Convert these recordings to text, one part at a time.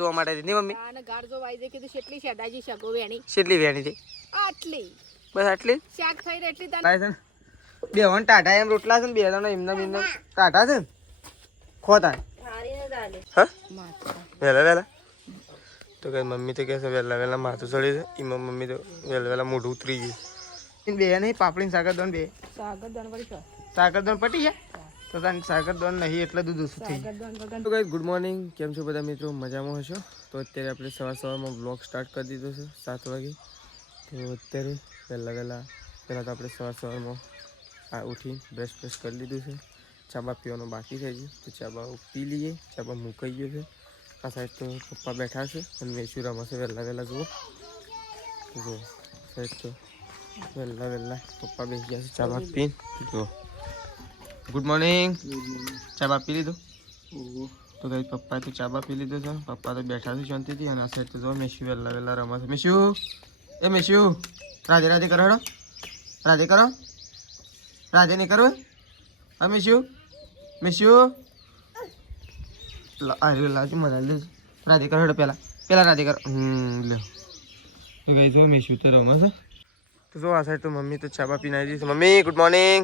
જોવા માટે નહીં મમ્મી અને ગાર જો વાઈ દે કીધું કેટલી શેડાજી શકો વેણી કેટલી વેણી છે આટલી બસ આટલી શાક થઈ રહી એટલી થાય છે ને બે વન ટાટા એમ રોટલા છે ને બે જણા એમને ટાટા છે ને ખોતા હા વહેલા વહેલા તો કઈ મમ્મી તો કહે છે વહેલા વહેલા માથું ચડી છે એમાં મમ્મી તો વહેલા વહેલા મોઢું ઉતરી ગયું બે નહીં પાપડી સાગરદોન બે સાગરદોન પટી ગયા તો તને સાગરદોન નહીં એટલે દૂધ ઓછું થઈ ગયું તો ગાઈસ ગુડ મોર્નિંગ કેમ છો બધા મિત્રો મજામાં હશો તો અત્યારે આપણે સવારમાં બ્લોગ સ્ટાર્ટ કરી દીધો છે 7 વાગે તો અત્યારે પહેલાં તો આપણે સવારમાં ઉઠી બ્રશ કરી લીધું છે ચાબા પીવાનું બાકી છે હજી તો ચાબા પી લઈએ ચાબા મુકાઈ ગયો છે આ સાઈડ તો પપ્પા બેઠા છે અને વેચું રમશે વહેલા જુઓ સાઈડ તો વહેલા પપ્પા બેસી ગયા છે ચાબા પીને જુઓ ગુડ મોર્નિંગ ચાબા પી લીધું તો કઈ પપ્પાએ તો ચાબા પી લીધું છે પપ્પા તો બેઠા છે શાંતિથી અને આ સાઈડ તો જો મેસ્યુ વહેલા રમશે મેસ્યુ રાધે રાધે કરો હેડો રાધે કરો રાધે નહીં કરો હા મેસ્યુ અરે લાવજો મજા લે રાધે કરો હેડો પેલા રાધે કરો લે તો કઈ જો મેસ્યુ તો રમશે તો જો આ સાઈડ તો મમ્મી તો ચાબા પીને આવી છે મમ્મી ગુડ મોર્નિંગ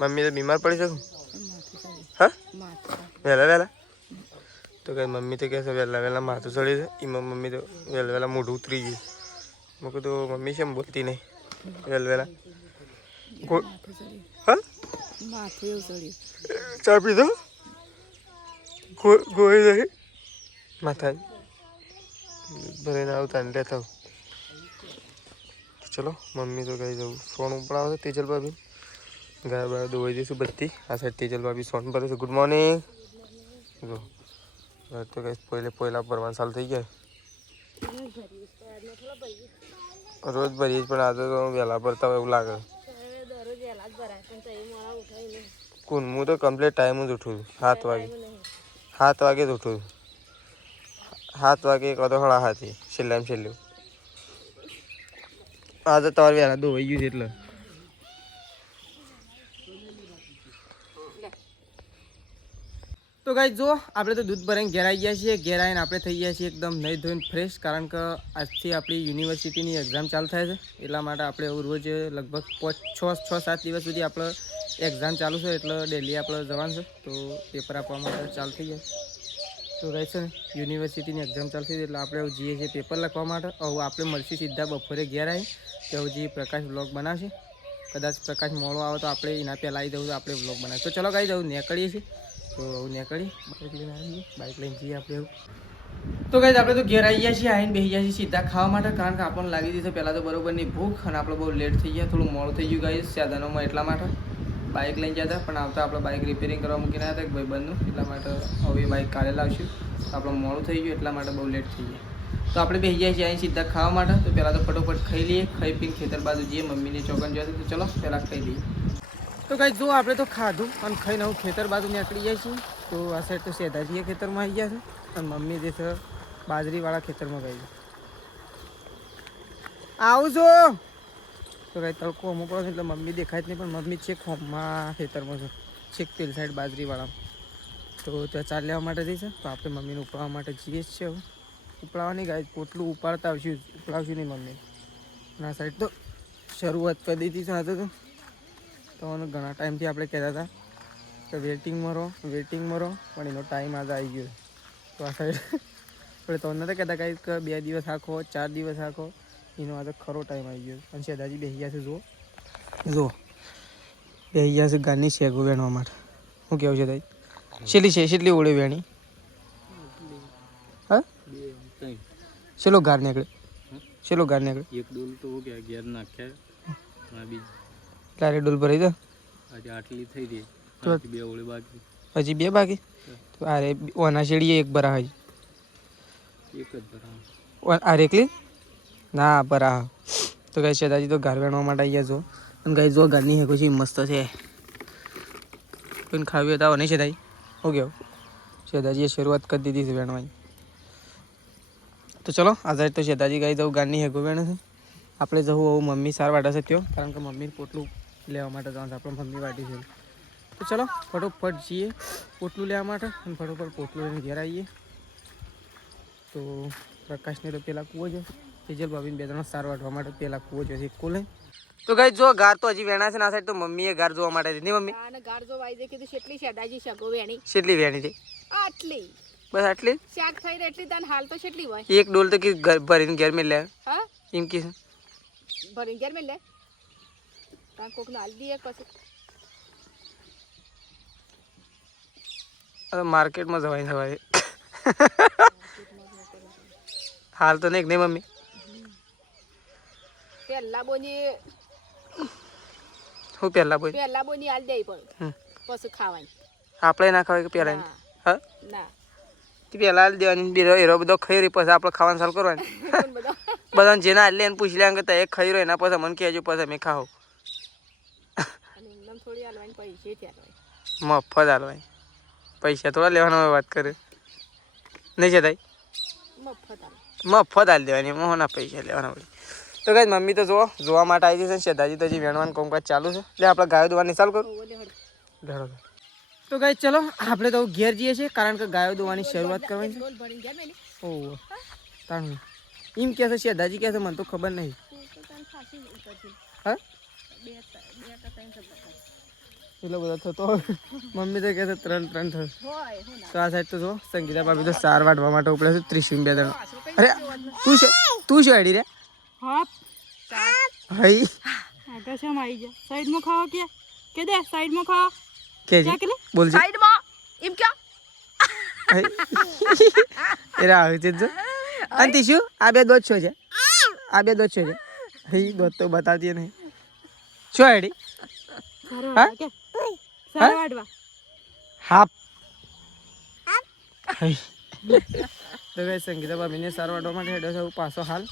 મમ્મી તો બીમાર પડી શકું હા વહેલા તો કઈ મમ્મી તો કહે છે વહેલા માથું ચડી છે એમાં મમ્મી તો વહેલા મોઢું ઉતરી ગયું મેં કીધું મમ્મી કેમ બોલતી નહીં વહેલા હા ચા પીધો ગોળી નહીં માથા ભરીને આવતા ને લેતા ચલો મમ્મી તો કઈ જવું સોન ઉપર આવે છે તેજલ ભાભી ગાય બાય ધોઈ દઈશું બધી આ સાઈડ તેજલ ભાભી સોન ભરે છે ગુડ મોર્નિંગ જો તો કઈ પહેલા ભરવાનું ચાલુ થઈ ગયા રોજ ભરીએ પણ આજે તો વહેલા ભરતા હોય એવું લાગે કોણ હું તો કમ્પ્લીટ ટાઈમ જ ઉઠું છું 7 વાગે જ ઉઠું છું 7 વાગે કદો હળા હાથી છેલ્લું આજે તમારે વહેલા ધોવાઈ ગયું છે એટલે તો ગાઈસ જો આપણે તો દૂધ ભરાઈને ઘેર આવી ગયા છીએ ઘેર આવીને આપણે થઈ ગયા છીએ એકદમ નહીં ધોઈને ફ્રેશ કારણ કે આજથી આપણી યુનિવર્સિટીની એક્ઝામ ચાલુ થાય છે એટલા માટે આપણે રોજ લગભગ 6-7 દિવસ સુધી આપણે એક્ઝામ ચાલુ છે એટલે ડેલી આપણે જવાનું છે તો પેપર આપવા માટે ચાલુ થઈ જાય તો ગાઈસ છે યુનિવર્સિટીની એક્ઝામ ચાલુ થઈ એટલે આપણે જઈએ છીએ પેપર લખવા માટે હવે આપણે મળશું સીધા બપોરે ઘેર આવી તો હજી પ્રકાશ વ્લોગ બનાવશે કદાચ પ્રકાશ મોડો આવે તો આપણે એના પહેલાં આવી જવું તો આપણે વ્લોગ બનાવીએ તો ચલો ગાઈસ જવું નીકળીએ છીએ તો નીકળી બાઇક લઈને જઈએ આપણે એવું તો ગાઈસ આપણે તો ઘેર આવી ગયા છીએ આવીને બેસી ગયા છીએ સીધા ખાવા માટે કારણ કે આપણને લાગી દીધું પહેલાં તો બરોબરની ભૂખ અને આપણે બહુ લેટ થઈ ગયા થોડું મોડું થઈ ગયું ગાઈસ સાધનોમાં એટલા માટે બાઇક લઈને ગયા હતા પણ આવતા આપણે બાઇક રિપેરિંગ કરવા મૂકીને આવ્યા હતા ભાઈબંધનું એટલા માટે હવે બાઇક કાલે લાવશું તો આપણે મોડું થઈ ગયું એટલા માટે બહુ લેટ થઈ ગયા તો આપણે બેસી ગયા છીએ અહીં સીધા ખાવા માટે તો પહેલાં તો ફટોફટ ખાઈ લઈએ ખાઈ પીને ખેતર બાજુ જઈએ મમ્મીની ચોકન જશે તો ચલો પહેલાં ખાઈ લઈએ તો ગાઈસ જો આપણે તો ખાધું અને ખાઈને હું ખેતર બાજુ નીકળી જાય છીએ તો આ સાઈડ તો સેધાજીએ ખેતરમાં આવી ગયા છે અને મમ્મી જે છે બાજરીવાળા ખેતરમાં ગઈ છે આવું છો તો કાંઈ તડકો અમુક છે એટલે મમ્મી દેખાય જ નહીં પણ મમ્મી છેક હોમમાં ખેતરમાં છે છેક પેલ સાઈડ બાજરીવાળા તો ત્યાં ચાર લેવા માટે જઈશે તો આપણે મમ્મીને ઉપાડવા માટે જઈએ જ છે હવે ઉપડાવવાની ગાય પોટલું ઉપાડતા ઉપડાવશું નહીં મમ્મી અને આ સાઈડ તો શરૂઆત કરી દીધી છે તો તમને ઘણા ટાઈમથી આપણે કહેતા હતા કે વેટિંગમાં રહો પણ એનો ટાઈમ આજે આવી ગયો તો આ સાઈડ આપણે તમને નતા કહેતા કંઈક 2 દિવસ આખો 4 દિવસ આખો એનો આજે ખરો ટાઈમ આવી ગયો અને સેદાજી બેસી ગયા છે જુઓ બેસી ગયા છે ગારની શેગો વેણવા માટે શું કેવું છે દાઈ છેલ્લી ઓળે વેણી હા ચલો ગાર નીકળે એક ડોલ તો હો ગયા ઘેર નાખ્યા ક્યારે ડોલ ભરાઈ દો આજે આટલી થઈ રહી બે ઓળી બાકી હજી 2 બાકી તો અરે ઓના શેડીએ એક ભરા હજી એક જ ભરા આ રેકલી ના ભરા તો ગાય સેદાજી તો ઘર વેણવા માટે આવી ગયા છો અને ગાય જો ઘરની હે પછી મસ્ત છે કોઈને ખાવી હતા નહીં સેદાજી હો ગયો સેદાજીએ શરૂઆત કરી દીધી છે વેણવાની તો ચલો આ સાઈડ તો સેદાજી ગાય જવું ગારની હેગો વેણે છે આપણે જવું હવે મમ્મી સાર વાટે છે ત્યાં કારણ કે મમ્મીને પોટલું લેવા માટે જવાનું છે આપણે મમ્મી વાટી છે તો ચલો ફટોફટ જઈએ પોટલું લેવા માટે અને ફટોફટ પોટલું લઈને ઘેર આવીએ તો પ્રકાશને તો પેલા કૂવો છે, તેજલ ભાભીને બે ત્રણ સાર વાટવા માટે પેલા કૂવો છે કોલે. તો ગાઈસ જો ગાર તો હજી વેણા છે ને આ સાઈડ તો મમ્મીએ ગાર જોવા માટે નહીં મમ્મી અને ગાર જો વાઈ કીધું કેટલી શેડાજી શકો વેણી કેટલી વેણી છે? આટલી બસ આટલી શાક થઈ રહી એટલી તાન હાલ તો કેટલી હોય એક ડોલ તો કે ભરીને ઘેર મેં લે હા એમ કે ભરીને ઘેર મેં લે તાન કોક ને હાલ દઈએ પછી માર્કેટમાં જવાય જવાય હાલ તો નહીં મમ્મી પેલા બોની હું પહેલા બોલ પેલા બોની હાલ દઈ પણ પછી ખાવાની આપણે ના ખવાય કે પહેલા ના. હા ના પહેલા હાલ દેવાની બીજો એરો બધો ખાઈ રહી પછી આપણે ખાવાનું ચાલુ કરવાનું પણ બધા બધાને જેને હાલ લે પૂછી લે કે એક ખાઈ રહ્યો એના પછી મને કહેજો પછી અમે ખાઓ અને એમનેમ થોડી હાલવાની પૈસે ત્યાં મફત હાલવાય પૈસા થોડા લેવાના હોય વાત કરે નહીં છે તાઈ મફત હાલ મફત હાલ દેવાની એમાં ના પૈસા લેવાના હોય. તો કઈ મમ્મી તો જોવા માટે આવી છે શ્રદ્ધાજી તો હજી વેણવાનું કામકાજ ચાલુ છે એટલે આપણે ગાયો દોવાની ચાલુ કરું. તો કઈ ચલો આપણે તો ઘેર જઈએ છીએ કારણ કે ગાયો દોવાની શરૂઆત કરવાની છે. ડોલ ભરીને ઘેર મેં ઓહ તાણું એમ કહે છે શ્રદ્ધાજી કહે છે મને તો ખબર નહીં હા એટલો બધો થતો મમ્મી તો કહે છે 3 થયું. હોય હું તો આ સાઈડ તો જો સંગીતા ભાભી તો સાર વાટવા માટે ઉપડે છે 30 બે જણ. અરે તું છે અડી રે હા હઈ આગળ છે આવી જા સાઈડમાં ખાવા કે દે સાઈડમાં ખાવા કે છે બોલ છે સાઈડમાં એમ ક્યાં એરા આવે છે જો અને તીશું આ બે દોત છો છે આ બે દોત છો છે હઈ દોત તો બતાવતી નહીં શું અડી હા સારવાડવા હાપ હઈ તો ગઈ સંગીતા ભાભીને સાર વાટવા માટે હેડો છે પાછો હાલ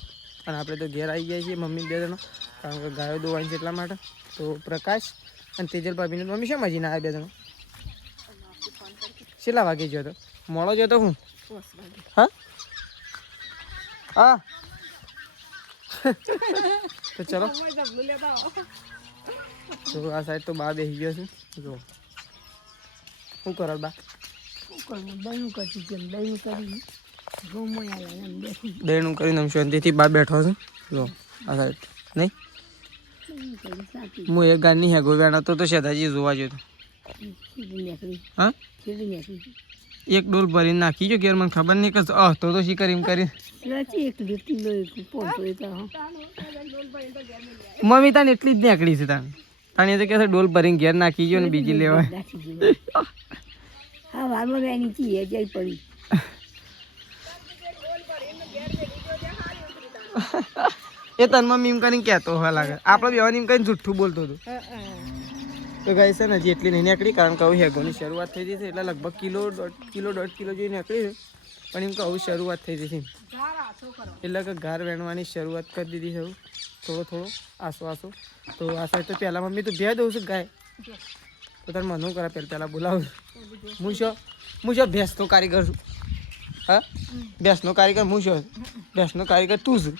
અને આપણે તો ઘેર આવી ગયા છીએ મમ્મી બે જણો કારણ કે ગાયો દોવાની છે એટલા માટે. તો પ્રકાશ અને તેજલ ભાભીને મમ્મી શા મજીને આવ્યા બે જણો કેટલા વાગે ગયો હતો મોડો ગયો તો હું હા હા તો ચલો તો આ સાઈડ તો બા બેસી ગયો છે જો શું કરો બા દહીંનું કરીને આમ શાંતિથી બા બેઠો છું જો આ સાઈડ નહીં હું એક ગાની હેગો વેણા તો શેતાજી જોવા જતો હા એક ડોલ ભરીને નાખી જો ઘેર મને ખબર નહીં કે તો શીકર એમ કરી મમ્મી તાને એટલી જ નીકળી છે તાને તો કે ડોલ ભરીને ઘેર નાખી ગયો ને બીજી લેવાય એ તન મમ્મી એમ કરીને કહેતો હોય લાગે આપણે બેવાની એમ કરીને જુઠ્ઠું બોલતો હતો. તો ગાય છે ને હજી એટલી નહીં નીકળી કારણ કે હવે હેગોની શરૂઆત થઈ ગઈ છે એટલે લગભગ કિલો 1.5 કિલો જેવી નીકળી છે પણ એમ કે હવે શરૂઆત થઈ ગઈ છે એટલે કે ઘર વેણવાની શરૂઆત કરી દીધી છે થોડો આસો તો આ સાઈડ તો પહેલાં મમ્મી તો બે દઉં છું ગાય તો તારે મને કરે પહેલાં બોલાવું હું શું ભેંસનો કારીગર છું હા ભેંસનો કારીગર હું શું ભેંસનો કારીગર તું છું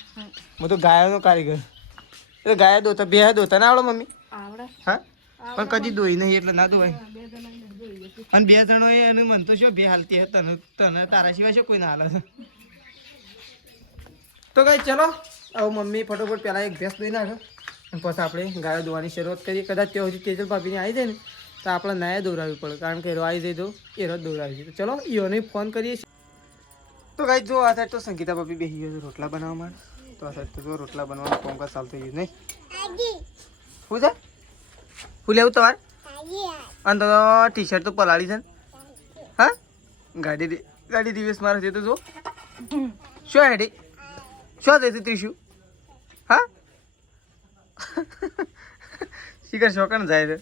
હું તો ગાયનો કારીગર એટલે ગાય દોતા બે દોતા ના આવડે મમ્મી હા પણ કદી દોઈ નહીં એટલે ના દોવાય અને બે જણો એનું મન તો શું બે હાલતી તને તારા સિવાય શું કોઈ ના હાલે તો કઈ ચલો હવે મમ્મી ફટોફટ પહેલાં એક ભેંસ દોઈ નાખે અને પછી આપણે ગાયો દોવાની શરૂઆત કરીએ. કદાચ ત્યાં સુધી તેજલ ભાભીને આવી જાય ને તો આપણે નાયા દોરાવવી પડે કારણ કે એરો આવી જાય તો એરો જ દોરાવી છે. તો ચલો ઈઓને ફોન કરીએ છીએ. તો ગાઈ જો આ સાઈડ તો સંગીતા ભાભી બેસી ગયો છે રોટલા બનાવવા માટે. તો આ સાઈડ તો જો રોટલા બનાવવાનું કામકાજ ચાલુ થઈ ગયું નહીં શું છે હું લેવું તમારે અને તો ટી શર્ટ તો પલાળી છે હા ગાડી દિવસ મારે છે તો જો શું હેડી શું થયું ત્રીસું હા શિખર શોકણ જાય છે.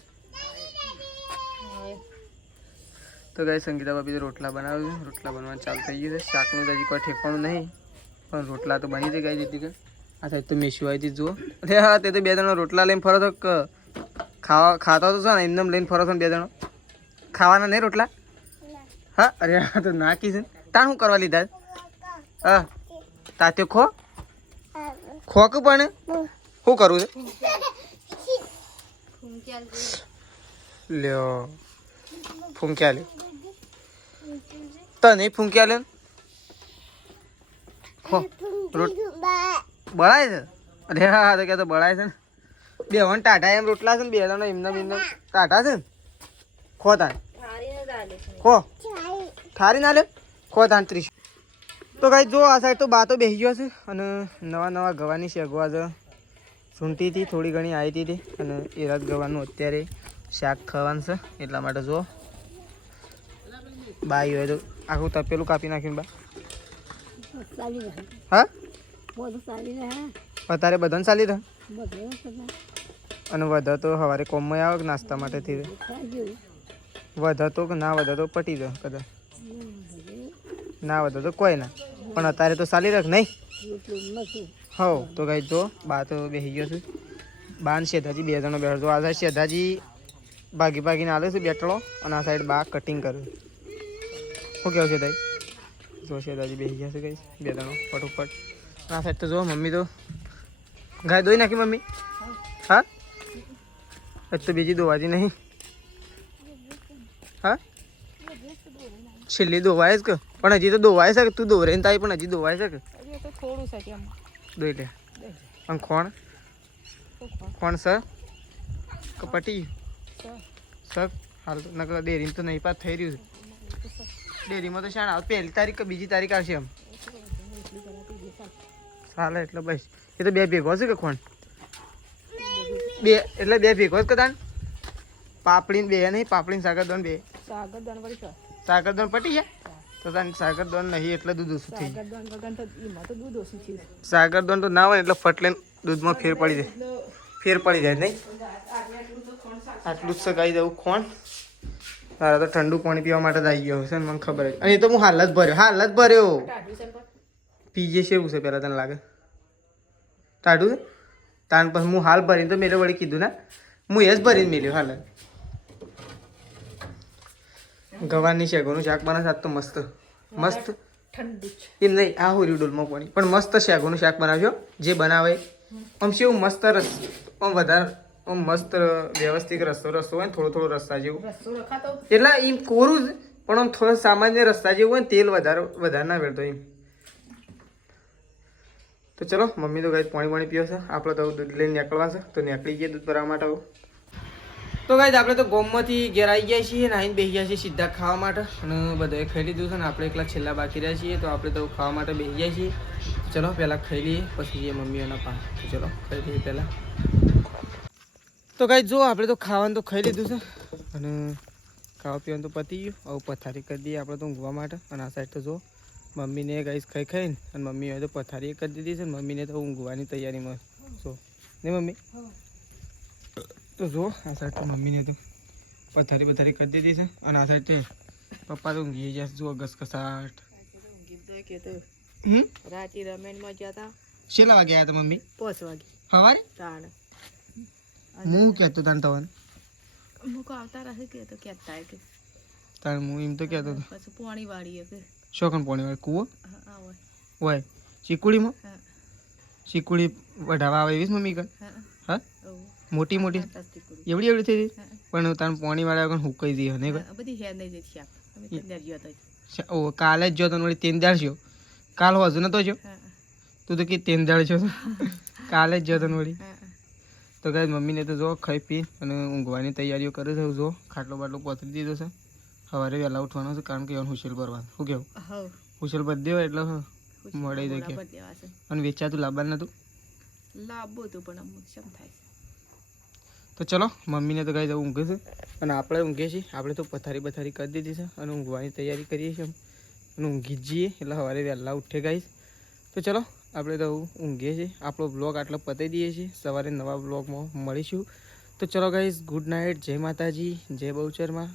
તો ગાય સંગીતા ભાભી તો રોટલા બનાવે છે રોટલા બનવાનું ચાલુ થઈ ગયું છે શાકનું તો હજી કોઈ ઠેકવાનું નહીં પણ રોટલા તો બની જાય ગાય દીધી કે આ સાઈડ તો મેશું આવી હતી જુઓ અરે હા તે તો બે જણો રોટલા લઈને ફરો તો ખાતા તો છે ને એમને લઈને ફરો છો ને બે જણો ખાવાના નહીં રોટલા હા અરે હા તો નાખી છે તાણ શું કરવા લીધા હા તાત્યો ખોક પણ શું કરવું છે લ્યો ફૂંક્યા લે તને ફૂંક્યા લે ખો બળાય છે અરે હા તો કે તો બળાય છે ને બે વન ટાટા એમ રોટલા છે ને બે જણા એમને એમને ટાટા છે ને ખો તાન ખો થારી ના લે ખો તાન 30 તો ગાઈ જો આ સાઈડ તો બાતો બેસી ગયો છે અને નવા ગવાની શેગવા છે સૂંઠી હતી થોડી ઘણી આવી હતી અને એ રાત ગવાનું અત્યારે શાક ખાવાનું છે એટલા માટે જો બાઈ હોય તો આખું તપેલું કાપી નાખ્યું બા હા અત્યારે બધાને ચાલી રહે અને વધા તો સવારે કોમમાં આવે કે નાસ્તા માટેથી વધા તો કે ના વધા તો પટી જાય કદાચ ના વધા તો કોઈ ના પણ અત્યારે તો ચાલી રાખ નહીં હો તો કઈ જો બા તો બેસી ગયો છું બા ને શેધાજી બે જણો બેઠો આ સાઈડ શેધાજી ભાગીને આલે છે બેટલો અને આ સાઈડ બા કટિંગ કરે શું કેવું શેધાજી જો શેધાજી બેસી ગયા છે કઈ બે જણો ફટોફટ આ સાઈડ તો જો મમ્મી તો ગાય દોઈ નાખી મમ્મી હા આજ તો બીજી દોવાજી નહીં હા છેલ્લી દોવાય જ કે પણ હજી તો દોવાય છે કે તું દોરે ને તાઈ પણ હજી દોવાય છે કે થોડું છે કેમ દોઈ લે પણ કોણ સર કે પટી સર હાલ તો નકર ડેરી તો નહીં પાસ થઈ રહ્યું છે ડેરીમાં તો શાણ આવે પહેલી તારીખ કે બીજી તારીખ આવશે એમ ચાલે એટલે બસ એ તો બે ભેગો છે કે કોણ બે એટલે બે ભેગો જ કદાન પાપડી બે નહીં પાપડી સાગરદોન બે સાગરદોન પટી ગયા તો તાન સાગરદોન નહીં એટલે દૂધ ઓછું થઈ સાગરદોન તો ના હોય એટલે ફટલે દૂધમાં ફેર પડી જાય નહીં આટલું જ સગાઈ જવું ખોણ તારા તો ઠંડુ પાણી પીવા માટે જ આવી ગયો છે ને મને ખબર જ અને એ તો હું હાલ જ ભર્યો પીજે છે એવું છે પહેલાં તને લાગે ટાઢું છે તાન પછી હું હાલ ભરીને તો મેરે વળી કીધું ના હું એ જ ભરીને મેલ્યો હાલ ગવારની શેગોનું શાક બનાવે આજ તો મસ્ત એમ નહીં આ હોર્યું ડોલમાં પાણી પણ મસ્ત શેગોનું શાક બનાવજો જે બનાવે આમ શું મસ્ત રસ આમ વધારે આમ મસ્ત વ્યવસ્થિત રસ્તો હોય ને થોડો રસ્તા જેવું એટલે એમ કોરું જ પણ આમ થોડો સામાન્ય રસ્તા જેવું હોય ને તેલ વધારે ના વેળતો એમ તો ચલો મમ્મી તો ગાય પાણી પીવો છે આપણે તો દૂધ લઈને નીકળવા છે તો નીકળી ગયા દૂધ ભરવા માટે તો ગાય આપણે તો ગોમમાંથી ઘેર આવી ગયા છીએ નાહીને બેસી ગયા છીએ સીધા ખાવા માટે અને બધાએ ખાઈ લીધું છે ને આપણે એકલા છેલ્લા બાકી રહ્યા છીએ તો આપણે તો ખાવા માટે બેસી ગયા છીએ ચલો પહેલાં ખાઈ લઈએ પછી જઈએ મમ્મીઓના પા તો ચલો ખાઈ લઈએ પહેલાં તો ગાય જો આપણે તો ખાવાનું તો ખાઈ લીધું છે અને ખાવા પીવાનું તો પતી ગયું આવું પથારી કરી દઈએ આપણે તો ઊંઘવા માટે અને આ સાઈડ તો જો મમ્મીને ગાઈસ ખાઈને અને મમ્મીએ તો પથારી કરી દીધી છે ને મમ્મીને તો ઊંઘવાની તૈયારીમાં જો ને મમ્મી તો જો આ સાઈડ તો મમ્મીને તો પથારી કરી દીધી છે અને આ સાઈડ પપ્પા તો ઊંઘી ગયા જુઓ ઘસઘસાટ રાતે રમેનમાં ગયા હતા કેટલા વાગે આવ્યા હતા મમ્મી 5 વાગે સવારે તાણ હું કહેતો તાન તવન મુકો આવતા રહે કે તો કહેતા કે તાન હું એમ તો કહેતો હતો પછી પાણી વાળીએ કે શોખન પાણી વાળી કૂવો હા હોય ચીકુડીમાં ચીકુડી વઢાવા આવે એવી જ મમ્મી કર હા મોટી એવડી થઈ હતી પણ તાન પાણી વાળા વગર હુકાઈ જઈએ નહીં બધી હેર નહીં જતી ઓ કાલે જ જો તને વળી 3 દાડ છો કાલ હજુ નતો જો તું તો કે 3 દાડ છો કાલે જ જો તને વળી તો ગાય મમ્મીને તો જો ખાઈ પી અને ઊંઘવાની તૈયારીઓ કરે છે જો ખાટલો બાટલો પથરી દીધો છે સવારે વહેલા ઉઠવાનો છે કારણ કે એનું હુશેલ ભરવાનું શું કેવું હુશેલ ભરી દેવાય એટલે મળે જાય કે અને વેચાતું લાવવાનું નતું લાવવું હતું પણ શમ થાય તો ચલો મમ્મીને તો ગાય ઊંઘે છે અને આપણે ઊંઘીએ છીએ આપણે તો પથારી કરી દીધી છે અને ઊંઘવાની તૈયારી કરીએ છીએ અને ઊંઘી જ જઈએ એટલે સવારે વહેલા ઉઠે ગાઈશ તો ચલો આપણે તો ઊંઘીએ છીએ આપણો બ્લોગ આટલો પતાવી દઈએ છીએ સવારે નવા બ્લોગમાં મળીશું તો ચલો ગાઈસ ગુડ નાઇટ જય માતાજી જય બહુચરમાં